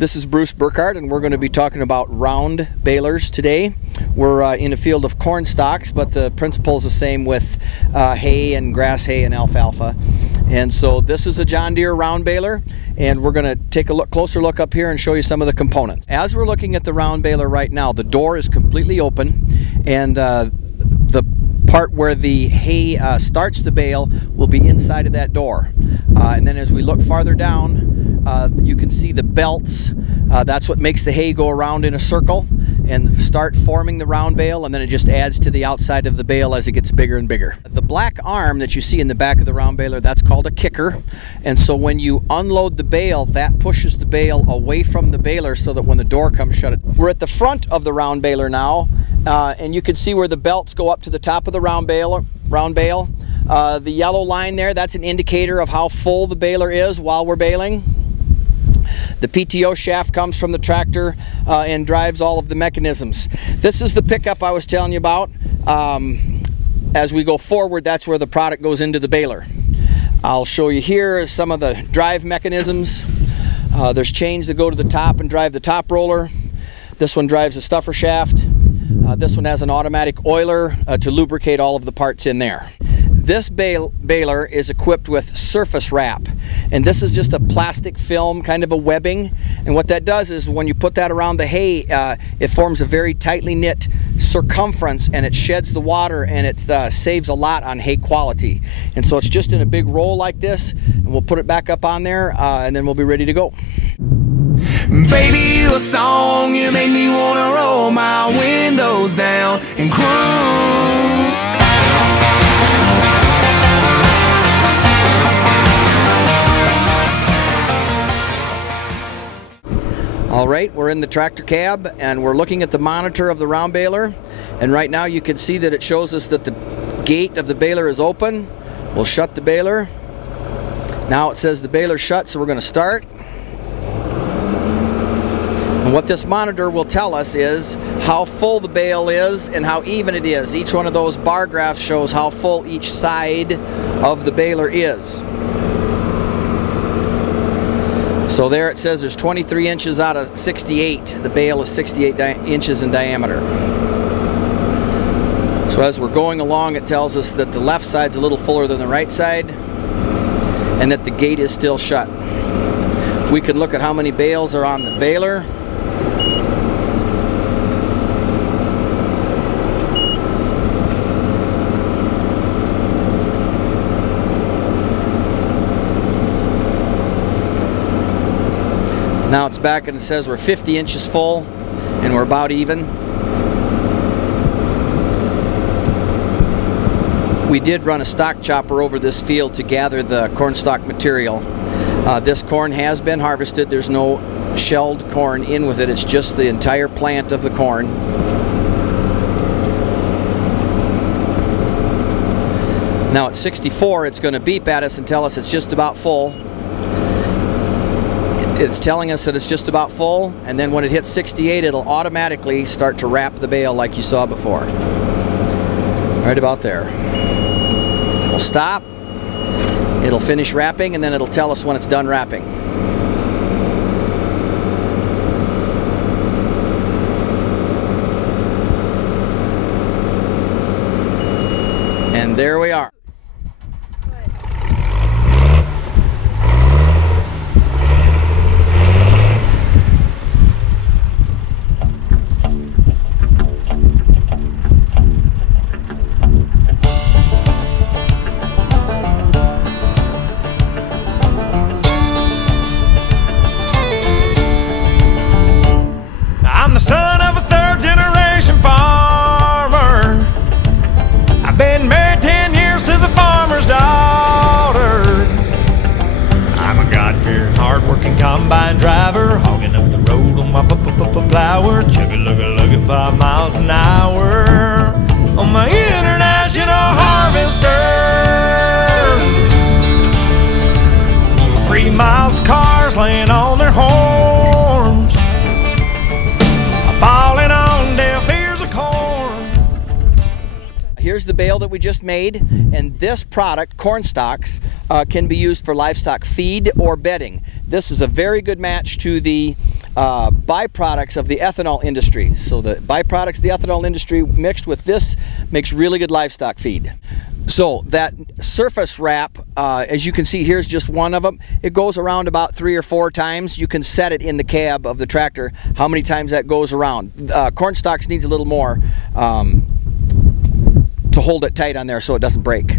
This is Bruce Burkhardt, and we're going to be talking about round balers today. We're in a field of corn stalks, but the principle is the same with hay and grass hay and alfalfa. And so this is a John Deere round baler, and we're going to take a closer look up here and show you some of the components. As we're looking at the round baler right now, the door is completely open, and the part where the hay starts the bale will be inside of that door. And then as we look farther down, you can see the belts. That's what makes the hay go around in a circle and start forming the round bale, and then it just adds to the outside of the bale as it gets bigger and bigger. The black arm that you see in the back of the round baler, that's called a kicker. And so when you unload the bale, that pushes the bale away from the baler so that when the door comes shut, we're at the front of the round baler now, and you can see where the belts go up to the top of the round bale. The yellow line there, that's an indicator of how full the baler is while we're baling. The PTO shaft comes from the tractor and drives all of the mechanisms. This is the pickup I was telling you about. As we go forward, that's where the product goes into the baler. I'll show you here some of the drive mechanisms. There's chains that go to the top and drive the top roller. This one drives the stuffer shaft. This one has an automatic oiler to lubricate all of the parts in there. This baler is equipped with surface wrap, and this is just a plastic film, kind of a webbing, and what that does is when you put that around the hay, it forms a very tightly knit circumference, and it sheds the water, and it saves a lot on hay quality. And so it's just in a big roll like this, and we'll put it back up on there, and then we'll be ready to go. Baby, you a song, you make me wanna roll my windows down and cruise. All right, we're in the tractor cab and we're looking at the monitor of the round baler, and right now you can see that it shows us that the gate of the baler is open. We'll shut the baler. Now it says the baler's shut, so we're going to start. And what this monitor will tell us is how full the bale is and how even it is. Each one of those bar graphs shows how full each side of the baler is. So there it says there's 23 inches out of 68. The bale is 68 inches in diameter. So as we're going along, it tells us that the left side's a little fuller than the right side and that the gate is still shut. We could look at how many bales are on the baler. Now it's back and it says we're 50 inches full and we're about even. We did run a stock chopper over this field to gather the corn stalk material. This corn has been harvested. There's no shelled corn in with it. It's just the entire plant of the corn. Now at 64, it's going to beep at us and tell us it's just about full. It's telling us that it's just about full, and then when it hits 68, it'll automatically start to wrap the bale like you saw before. Right about there. We'll stop, it'll finish wrapping, and then it'll tell us when it's done wrapping. And there we are. Son of a third-generation farmer. I've been married 10 years to the farmer's daughter. I'm a God-fearing, hard-working combine driver, hogging up the road on my plower, chugga-lugga-lugging 5 miles an hour on my international harvester. 3 miles of cars laying on their horns, falling on deaf ears of corn. Here's the bale that we just made, and this product, corn stalks, can be used for livestock feed or bedding. This is a very good match to the byproducts of the ethanol industry. So the byproducts of the ethanol industry mixed with this makes really good livestock feed. So that surface wrap, as you can see, here's just one of them. It goes around about 3 or 4 times. You can set it in the cab of the tractor how many times that goes around. Corn stalks needs a little more to hold it tight on there so it doesn't break.